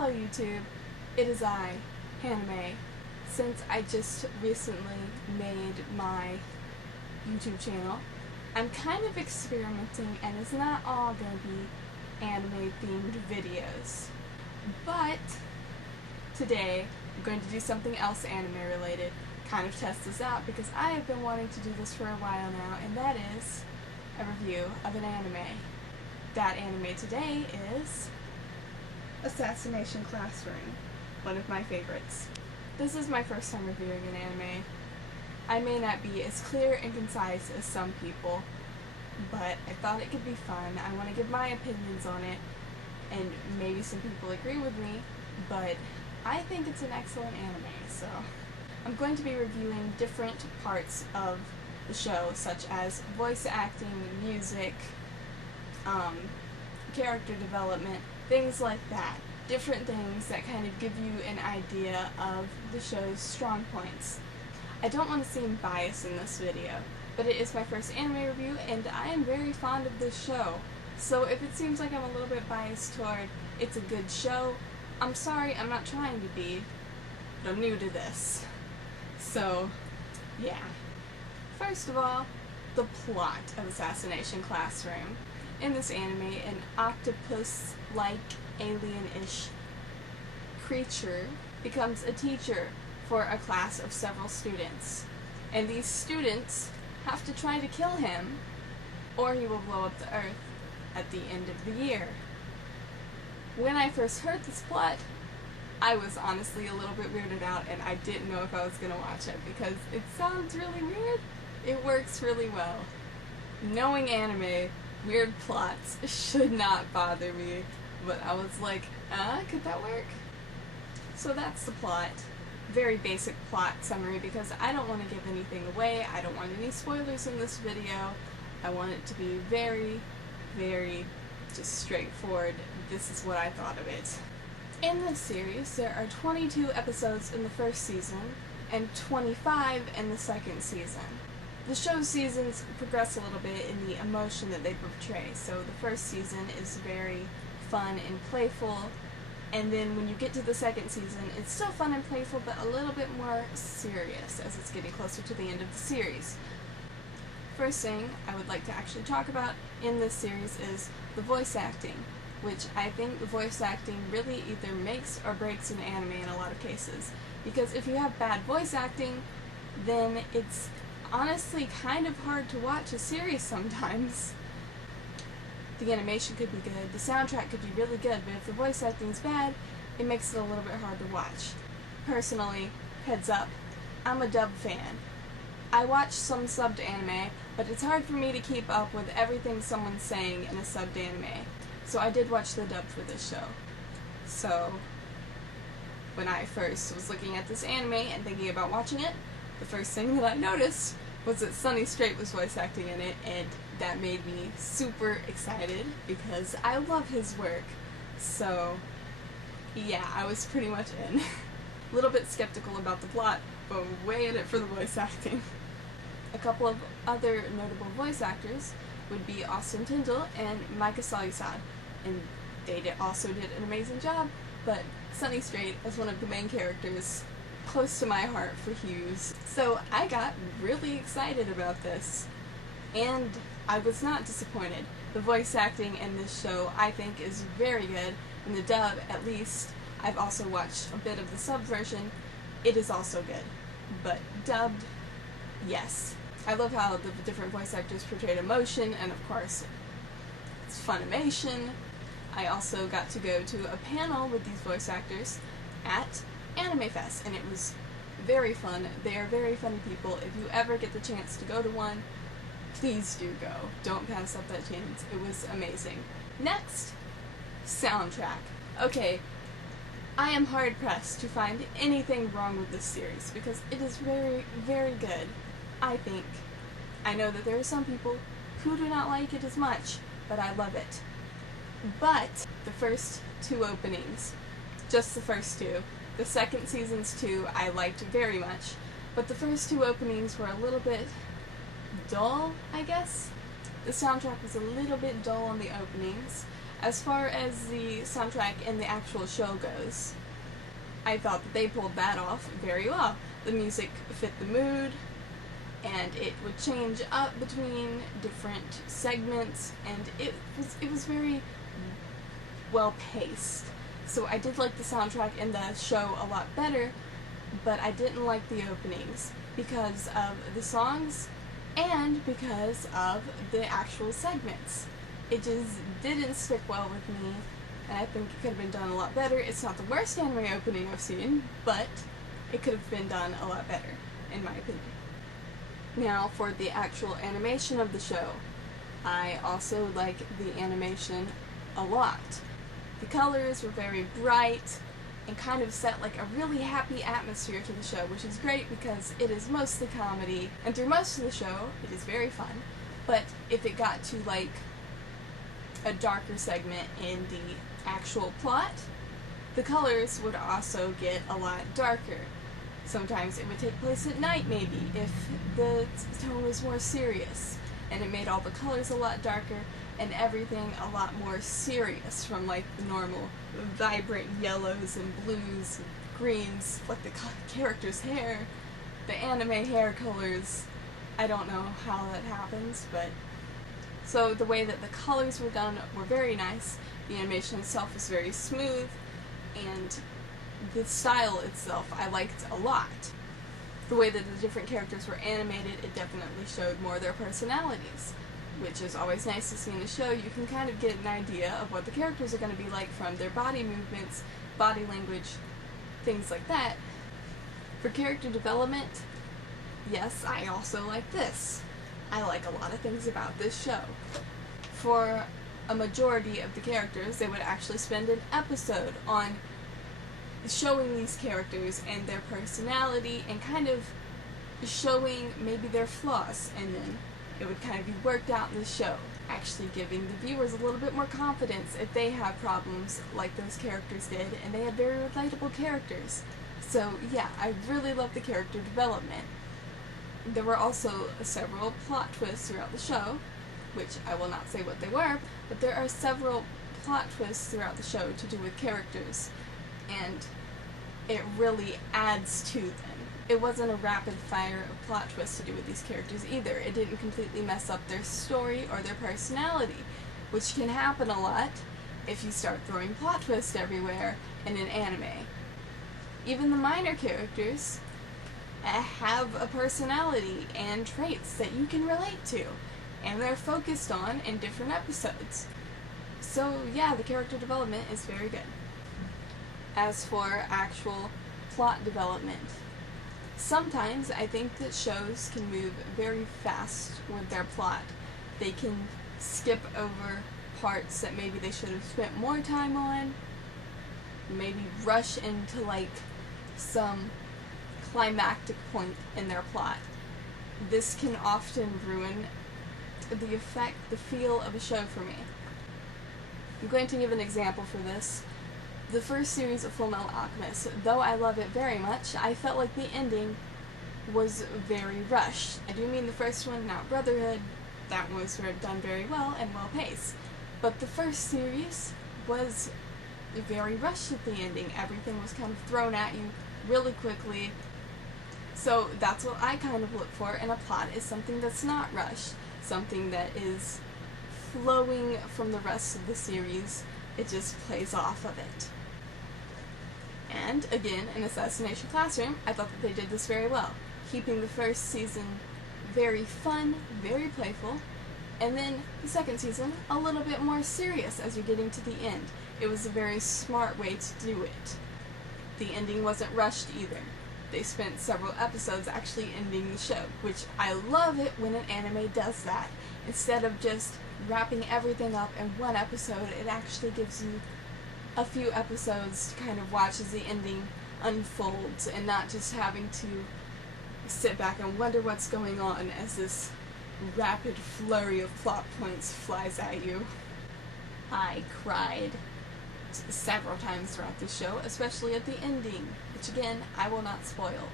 Hello YouTube, it is I, Haname. Since I just recently made my YouTube channel, I'm kind of experimenting and it's not all going to be anime themed videos. But today I'm going to do something else anime related, kind of test this out because I have been wanting to do this for a while now, and that is a review of an anime. That anime today is Assassination Classroom, one of my favorites. This is my first time reviewing an anime. I may not be as clear and concise as some people, but I thought it could be fun. I want to give my opinions on it, and maybe some people agree with me, but I think it's an excellent anime, so I'm going to be reviewing different parts of the show, such as voice acting, music, character development, things like that. Different things that kind of give you an idea of the show's strong points. I don't want to seem biased in this video, but it is my first anime review and I am very fond of this show. So if it seems like I'm a little bit biased toward it's a good show, I'm sorry, I'm not trying to be, but I'm new to this. So, yeah. First of all, the plot of Assassination Classroom. In this anime, an octopus-like alien-ish creature becomes a teacher for a class of several students. And these students have to try to kill him, or he will blow up the earth at the end of the year. When I first heard this plot, I was honestly a little bit weirded out, and I didn't know if I was going to watch it because it sounds really weird. It works really well. Knowing anime, weird plots should not bother me, but I was like, could that work? So that's the plot. Very basic plot summary because I don't want to give anything away. I don't want any spoilers in this video. I want it to be very, very just straightforward. This is what I thought of it. In this series, there are 22 episodes in the first season and 25 in the second season. The show's seasons progress a little bit in the emotion that they portray. So the first season is very fun and playful, and then when you get to the second season, it's still fun and playful, but a little bit more serious as it's getting closer to the end of the series. First thing I would like to actually talk about in this series is the voice acting, which I think the voice acting really either makes or breaks an anime in a lot of cases. Because if you have bad voice acting, then it's honestly kind of hard to watch a series sometimes. The animation could be good, the soundtrack could be really good, but if the voice acting's bad, it makes it a little bit hard to watch. Personally, heads up, I'm a dub fan. I watch some subbed anime, but it's hard for me to keep up with everything someone's saying in a subbed anime. So I did watch the dub for this show. So, when I first was looking at this anime and thinking about watching it, the first thing that I noticed was that Sunny Straight was voice acting in it, and that made me super excited because I love his work. So, yeah, I was pretty much in. A little bit skeptical about the plot, but way in it for the voice acting. A couple of other notable voice actors would be Austin Tyndall and Micah Salusad, and they also did an amazing job, but Sunny Straight as one of the main characters, close to my heart for Hughes. So I got really excited about this, and I was not disappointed. The voice acting in this show I think is very good. In the dub, at least, I've also watched a bit of the sub version. It is also good, but dubbed, yes. I love how the different voice actors portrayed emotion, and of course, it's Funimation. I also got to go to a panel with these voice actors at Anime Fest, and it was very fun. They are very funny people. If you ever get the chance to go to one, please do go. Don't pass up that chance. It was amazing. Next, soundtrack. Okay, I am hard-pressed to find anything wrong with this series because it is very, very good, I think. I know that there are some people who do not like it as much, but I love it. But the first two openings, just the first two, the second season's two I liked very much, but the first two openings were a little bit dull, I guess. The soundtrack was a little bit dull on the openings. As far as the soundtrack and the actual show goes, I thought that they pulled that off very well. The music fit the mood, and it would change up between different segments, and it was very well paced. So I did like the soundtrack and the show a lot better, but I didn't like the openings because of the songs and because of the actual segments. It just didn't stick well with me, and I think it could have been done a lot better. It's not the worst anime opening I've seen, but it could have been done a lot better, in my opinion. Now, for the actual animation of the show, I also like the animation a lot. The colors were very bright and kind of set like a really happy atmosphere to the show, which is great because it is mostly comedy, and through most of the show, it is very fun. But if it got to like a darker segment in the actual plot, the colors would also get a lot darker. Sometimes it would take place at night, maybe, if the tone was more serious, and it made all the colors a lot darker and everything a lot more serious, from like the normal vibrant yellows and blues and greens, like the character's hair, the anime hair colors. I don't know how that happens, but so the way that the colors were done were very nice. The animation itself was very smooth, and the style itself I liked a lot. The way that the different characters were animated, it definitely showed more of their personalities, which is always nice to see in the show. You can kind of get an idea of what the characters are going to be like from their body movements, body language, things like that. For character development, yes, I also like this. I like a lot of things about this show. For a majority of the characters, they would actually spend an episode on showing these characters and their personality and kind of showing maybe their flaws, and then it would kind of be worked out in the show, actually giving the viewers a little bit more confidence if they have problems like those characters did, and they had very relatable characters. So yeah, I really love the character development. There were also several plot twists throughout the show, which I will not say what they were, but there are several plot twists throughout the show to do with characters, and it really adds to them. It wasn't a rapid fire of plot twists to do with these characters either. It didn't completely mess up their story or their personality, which can happen a lot if you start throwing plot twists everywhere in an anime. Even the minor characters have a personality and traits that you can relate to, and they're focused on in different episodes. So yeah, the character development is very good. As for actual plot development, sometimes I think that shows can move very fast with their plot. They can skip over parts that maybe they should have spent more time on, maybe rush into like some climactic point in their plot. This can often ruin the effect, the feel of a show for me. I'm going to give an example for this. The first series of Fullmetal Alchemist, though I love it very much, I felt like the ending was very rushed. I do mean the first one, not Brotherhood. That was done very well and well paced. But the first series was very rushed at the ending. Everything was kind of thrown at you really quickly. So that's what I kind of look for in a plot, is something that's not rushed, something that is flowing from the rest of the series. It just plays off of it. And again, in Assassination Classroom, I thought that they did this very well, keeping the first season very fun, very playful, and then the second season a little bit more serious as you're getting to the end. It was a very smart way to do it. The ending wasn't rushed either. They spent several episodes actually ending the show, which I love it when an anime does that. Instead of just wrapping everything up in one episode, it actually gives you a few episodes to kind of watch as the ending unfolds, and not just having to sit back and wonder what's going on as this rapid flurry of plot points flies at you. I cried several times throughout the show, especially at the ending, which again, I will not spoil,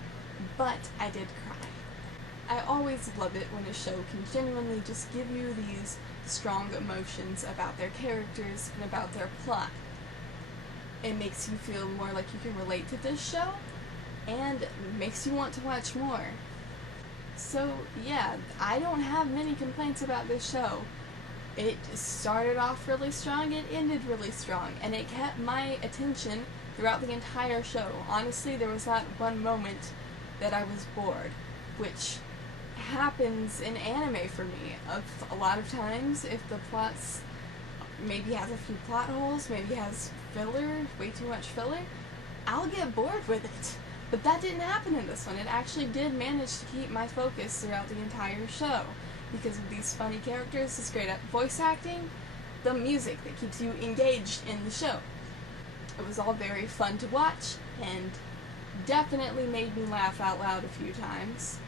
but I did cry. I always love it when a show can genuinely just give you these strong emotions about their characters and about their plot. It makes you feel more like you can relate to this show, and makes you want to watch more. So yeah, I don't have many complaints about this show. It started off really strong, it ended really strong, and it kept my attention throughout the entire show. Honestly, there was not one moment that I was bored, which happens in anime for me. A lot of times, if the plots maybe has a few plot holes, maybe has filler, way too much filler, I'll get bored with it. But that didn't happen in this one. It actually did manage to keep my focus throughout the entire show, because of these funny characters, this great voice acting, the music that keeps you engaged in the show. It was all very fun to watch, and definitely made me laugh out loud a few times,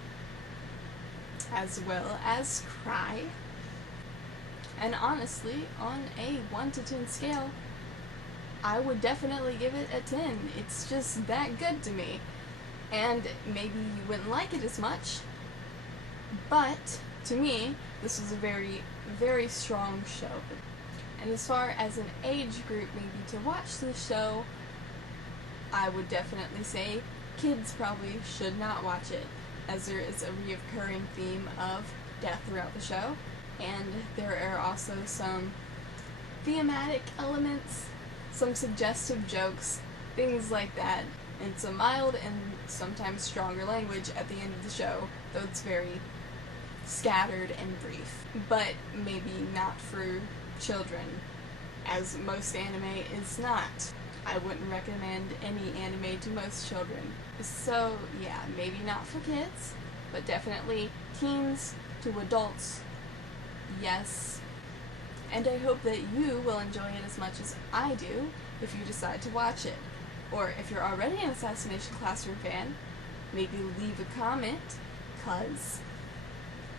as well as cry. And honestly, on a 1 to 10 scale, I would definitely give it a 10. It's just that good to me. And maybe you wouldn't like it as much, but to me, this was a very, very strong show. And as far as an age group maybe to watch this show, I would definitely say kids probably should not watch it, as there is a reoccurring theme of death throughout the show, and there are also some thematic elements, some suggestive jokes, things like that, and some mild and sometimes stronger language at the end of the show, though it's very scattered and brief. But maybe not for children, as most anime is not. I wouldn't recommend any anime to most children. So yeah, maybe not for kids, but definitely teens to adults, yes. And I hope that you will enjoy it as much as I do if you decide to watch it. Or if you're already an Assassination Classroom fan, maybe leave a comment, cause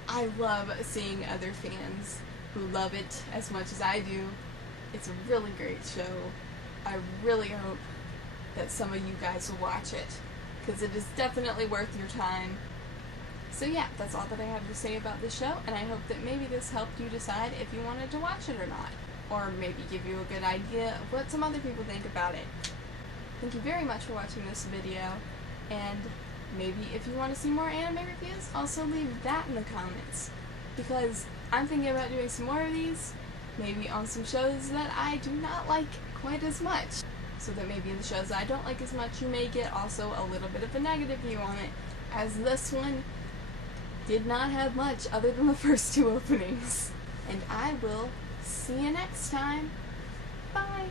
I love seeing other fans who love it as much as I do. It's a really great show. I really hope that some of you guys will watch it, because it is definitely worth your time. So yeah, that's all that I have to say about this show, and I hope that maybe this helped you decide if you wanted to watch it or not, or maybe give you a good idea of what some other people think about it. Thank you very much for watching this video, and maybe if you want to see more anime reviews, also leave that in the comments, because I'm thinking about doing some more of these, maybe on some shows that I do not like quite as much, so that maybe in the shows that I don't like as much, you may get also a little bit of a negative view on it, as this one did not have much other than the first 2 openings. And I will see you next time. Bye!